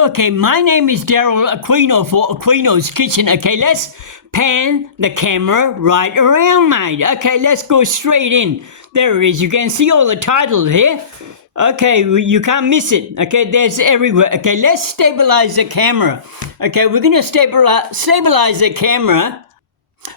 Okay, my name is D.Aquino for Aquino's Kitchen. Okay, let's pan the camera right around, mate. Okay, let's go straight in. There it is. You can see all the titles here. Okay, you can't miss it. Okay, there's everywhere. Okay, let's stabilize the camera. Okay, we're gonna stabilize the camera.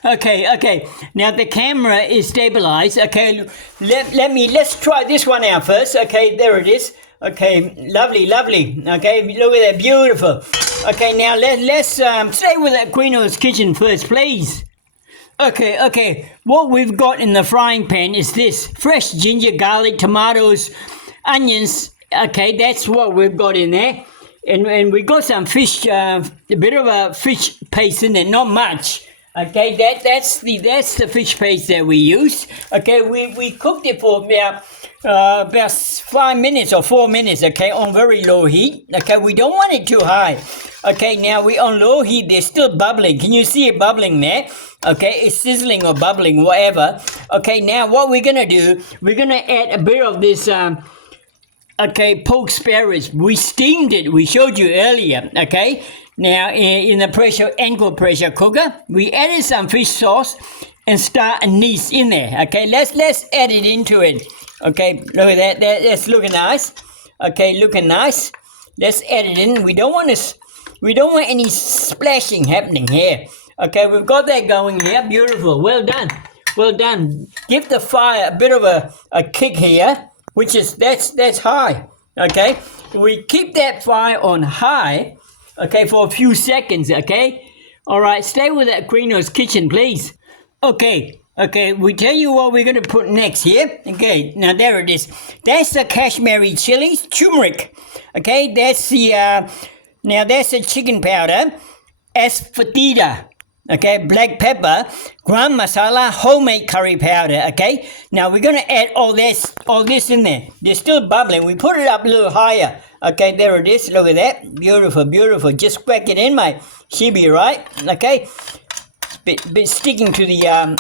Okay. Now the camera is stabilized. Okay, let's try this one out first. Okay, there it is. Okay, lovely. Okay, look at that, beautiful. Okay, now let's stay with Aquino's Kitchen first, please. Okay. What we've got in the frying pan is this: fresh ginger, garlic, tomatoes, onions. Okay, that's what we've got in there, and we got some fish, a bit of a fish paste in there, not much. Okay, that's the fish paste that we use. Okay, we cooked it for about 5 minutes or 4 minutes. Okay, on very low heat. Okay, we don't want it too high. Okay, now we on low heat. They're still bubbling. Can you see it bubbling there? Okay, it's sizzling or bubbling, whatever. Okay, now what we're gonna do? We're gonna add a bit of this. Pork spare ribs. We steamed it. We showed you earlier. Okay. Now, in the ankle pressure cooker, we added some fish sauce and star anise in there. Okay, let's add it into it. Okay, look at that. That's looking nice. Okay, looking nice. Let's add it in. We don't want any splashing happening here. Okay, we've got that going here. Beautiful. Well done. Give the fire a bit of a kick here, which is that's high. Okay, we keep that fire on high. Okay, for a few seconds, okay? All right, stay with Aquino's Kitchen, please. Okay, we tell you what we're going to put next here. Okay, now there it is. That's the Kashmiri chilies, turmeric. Okay, that's the chicken powder, asafoetida. Okay, black pepper, gram masala, homemade curry powder. Okay, now we're going to add all this in there. They're still bubbling. We put it up a little higher. Okay, there it is. Look at that. Beautiful. Just whack it in, mate. She'll be right. Okay. Bit sticking to the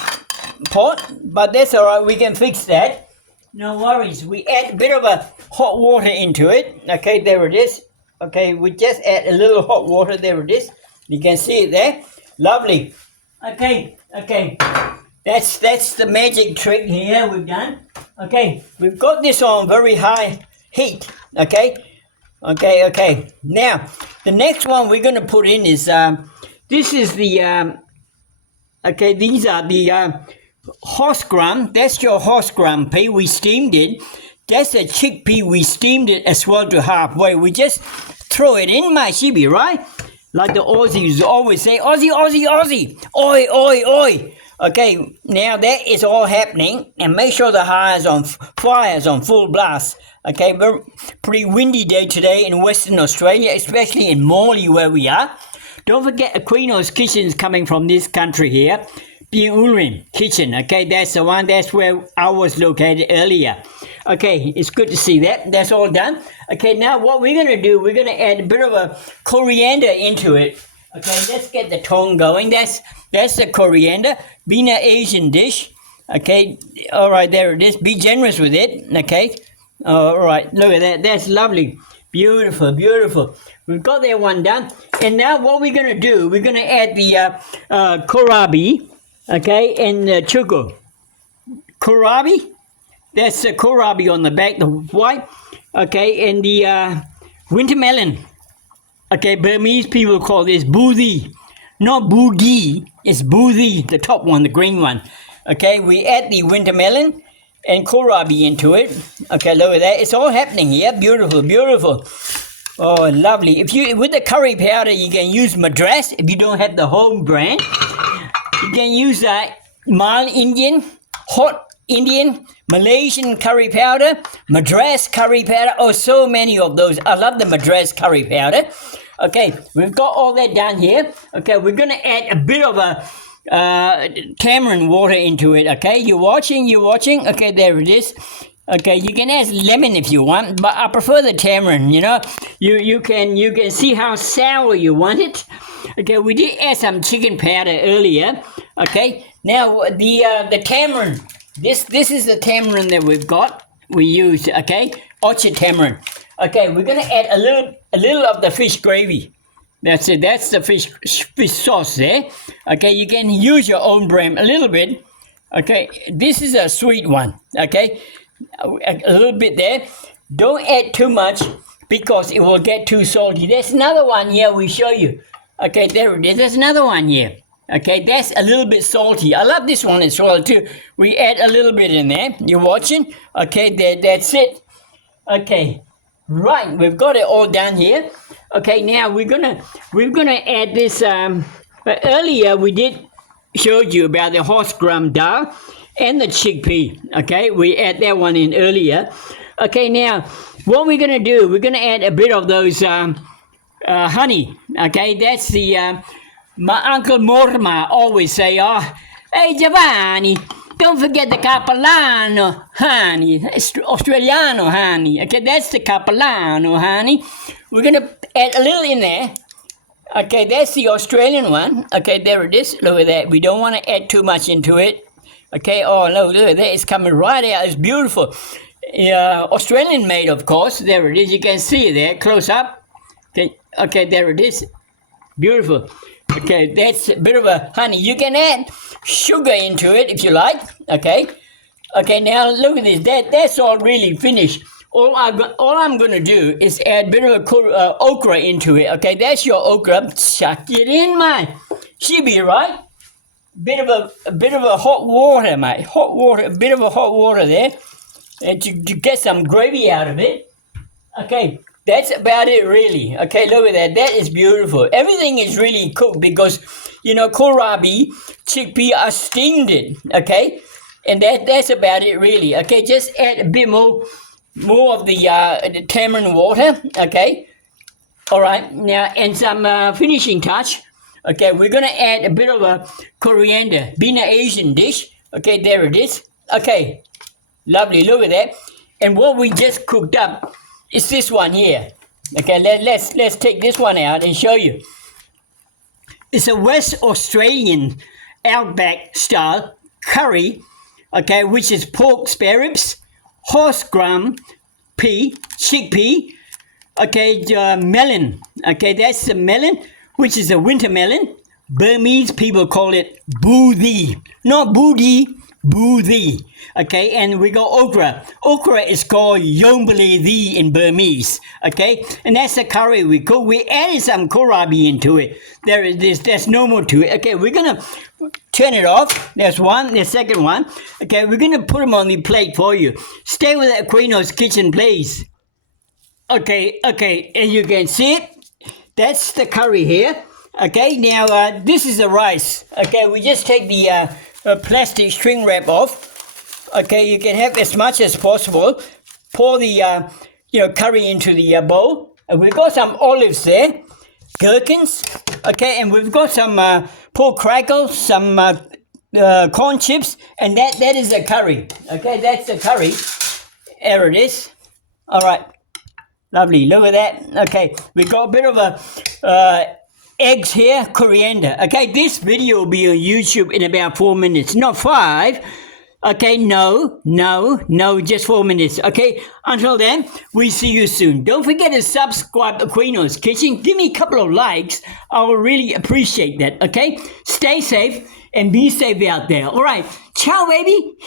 pot, but that's all right. We can fix that. No worries. We add a bit of a hot water into it. Okay, there it is. Okay, we just add a little hot water. There it is. You can see it there. Lovely. Okay. That's the magic trick here we've done. Okay, we've got this on very high heat. Okay. Now, the next one we're going to put in is, this is the, these are the horse gram. That's your horse gram pea. We steamed it. That's a chickpea. We steamed it as well to halfway. We just throw it in, my shibi, right? Like the Aussies always say, Aussie. Oi. Okay, now that is all happening, and make sure the fire is on full blast. Okay, pretty windy day today in Western Australia, especially in Morley where we are. Don't forget Aquino's Kitchen is coming from this country here. Ulrin Kitchen, okay, that's the one. That's where I was located earlier. Okay, it's good to see that. That's all done. Okay, now what we're going to do, we're going to add a bit of a coriander into it. Okay, let's get the tone going. That's the coriander. Being an Asian dish. Okay, all right, there it is. Be generous with it. Okay. All right, look at that. That's lovely. Beautiful. We've got that one done. And now what we're going to do, we're going to add the kohlrabi, okay, and chuko. Kohlrabi, that's the kohlrabi on the back, the white, okay, and the winter melon. Okay, Burmese people call this boothie. Not boogie, it's boothie, the top one, the green one. Okay, we add the winter melon and kohlrabi into it. Okay, look at that. It's all happening here. Beautiful. Oh, lovely. With the curry powder, you can use Madras if you don't have the home brand. You can use mild Indian, hot Indian, Malaysian curry powder, Madras curry powder. Oh, so many of those. I love the Madras curry powder. Okay, we've got all that done here. Okay, we're going to add a bit of a tamarind water into it. Okay, you watching? Okay, there it is. Okay, you can add lemon if you want, but I prefer the tamarind. You can see how sour you want it. Okay, we did add some chicken powder earlier. Okay, now the tamarind. This is the tamarind that we used. Okay, orchard tamarind. Okay, we're gonna add a little of the fish gravy. That's it. That's the fish sauce there. Okay, you can use your own brand a little bit. Okay, this is a sweet one. Okay, a little bit there. Don't add too much because it will get too salty. There's another one here we show you. Okay, there it is. There's another one here. Okay, that's a little bit salty. I love this one as well too. We add a little bit in there. You watching? Okay, that's it. Okay, right. We've got it all done here. Okay, now we're gonna add this. Earlier we did showed you about the horse gram dal and the chickpea. Okay, we add that one in earlier. Okay, now what we're gonna do? We're gonna add a bit of those honey. Okay, that's the my uncle Morma always say, "Oh, hey Giovanni, don't forget the Capilano honey, it's Australiano honey." Okay, that's the Capilano honey. We're gonna add a little in there. Okay, that's the Australian one. Okay, there it is. Look at that. We don't want to add too much into it. Okay, oh no, look at that. It's coming right out. It's beautiful. Australian made, of course. There it is. You can see it there, close up. Okay, there it is. Beautiful. Okay, that's a bit of a honey. You can add sugar into it if you like. Okay. Okay, now look at this. That's all really finished. All I'm going to do is add a bit of okra into it. Okay, that's your okra. Chuck it in, mate. She be right. A bit of a hot water, mate. Hot water. A bit of a hot water there, and to get some gravy out of it. Okay, that's about it, really. Okay, look at that. That is beautiful. Everything is really cooked because kohlrabi chickpea are steamed it. Okay, and that's about it, really. Okay, just add a bit more of the tamarind water. Okay, all right. Now, and some finishing touch. Okay, we're gonna add a bit of a coriander, being an Asian dish. Okay, there it is. Okay, lovely. Look at that. And what we just cooked up is this one here. Okay, let's take this one out and show you. It's a West Australian outback style curry. Okay, which is pork spare ribs, horse gram pea, chickpea, okay, melon, okay, that's the melon, which is a winter melon. Burmese people call it boothie, not booty, boothie, okay, and we got okra. Okra is called yombele in Burmese, okay, and that's the curry we cook. We added some kohlrabi into it. There's no more to it. Okay, we're gonna turn it off. There's one, the second one. Okay, we're gonna put them on the plate for you. Stay with Aquino's Kitchen, please. Okay, and you can see it. That's the curry here. Okay, now this is the rice. Okay, we just take the plastic string wrap off. Okay, you can have as much as possible. Pour the curry into the bowl. And we've got some olives there, gherkins. Okay, and we've got some pork crackles, some corn chips, and that is the curry. Okay, that's the curry. There it is. All right, lovely. Look at that. Okay, we got a bit of a eggs here, coriander. Okay, this video will be on YouTube in about 4 minutes, not 5. Okay, no, just 4 minutes. Okay, until then, we see you soon. Don't forget to subscribe to Aquino's Kitchen. Give me a couple of likes. I will really appreciate that. Okay, stay safe and be safe out there. All right, ciao, baby.